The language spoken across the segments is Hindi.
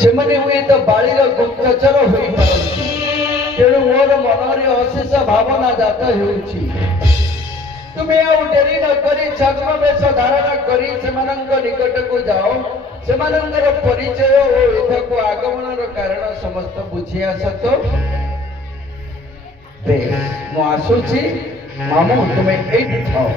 ସେମାନେ ହୁଏତ ବାଳିର ଗୁପ୍ତଚର ହୋଇପାରନ୍ତି। ତେଣୁ ମୋର ମନରେ ଅଶେଷ ଭାବନା ଜାତ ହେଉଛି। ତୁମେ ଆଉ ଡେରି ନ କରି ଛଦ୍ମ ବେଶ ଧାରଣ କରି ସେମାନଙ୍କ ନିକଟକୁ ଯାଅ, ସେମାନଙ୍କର ପରିଚୟ ଓ ଏଠାକୁ ଆଗମନର କାରଣ ସମସ୍ତ ବୁଝି ଆସ ତ। ବେଶ, ମୁଁ ଆସୁଛି। ମାମୁଁ, ତୁମେ ଏଇଠି ଥାଅ।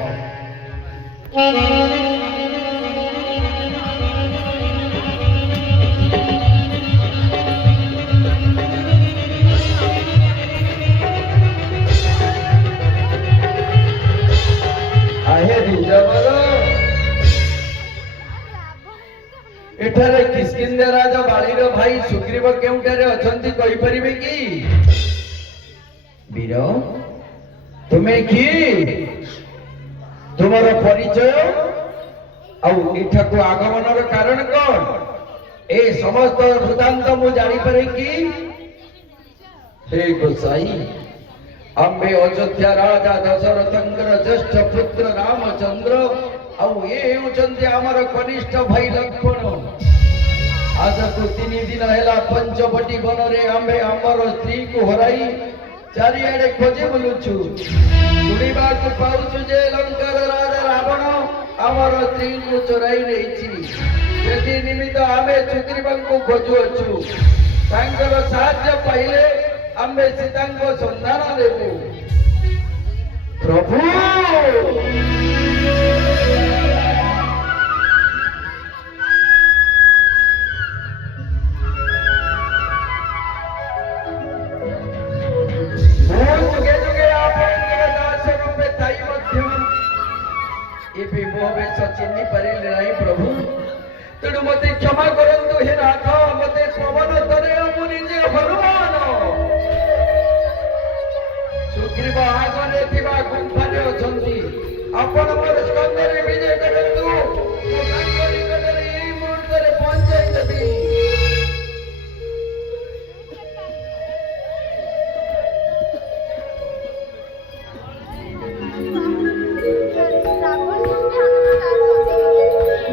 एठारे किष्किंध्या राजा बालीर भाई सुग्रीव केउठारे अछंती कहि परिबे कि? वीर, तुमे कि? तुमर परिचय आउ एठाको आगमनर कारण कोन? ए समस्त वृत्तांत मु जानि पारे कि? हे गोसाई, आम्बे अयोध्या राजा दशरथंकर ज्येष्ठ पुत्र रामचंद्र आउ ये हेउचंती आमर कनिष्ठ भाई लक्ष्मण। आज को 3 दिन हेला पंचवटी वन रे आम्बे आमर स्त्री को हराई चारिआडे खोजे बुलुछु। सुनिबा को पाउछु जे लंकार राजा रावण आमर स्त्री को चोराई नेछि। सेति निमित्त आमे सुग्रीवन को खोजुअछु। तांकर साहाय्य पाइले आम्बे सीतांको संधान देबु। प्रभु, चिन्ही पारिले नहीं प्रभु, तेणु मते क्षमा करंतु। हे नाथ, मते पवन तरे मु निजे हनुमान। सुग्रीव आगने थिबा गुंफारे अछंती। आपण मोर स्कंदरे विजय करंतु। मो तांक निकटरे एई मुहूर्तरे पहुंचाई देबी।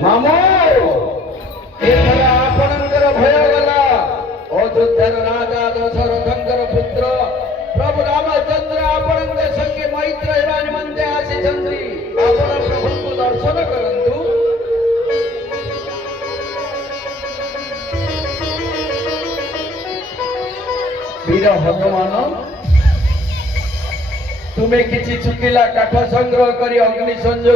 मामो, एथर आपणकर भय गला। अयोध्यार राजा दशरथंकर पुत्र प्रभु रामचंद्र आपणଙ୍କ संगे मैत्र हेबा निमंते आसीछंती। आपण प्रभुଙ୍କୁ दर्शन करंतु। वीर हनुमान, तुमे किछि चुकिला काठ संग्रह करी अग्नि संयोग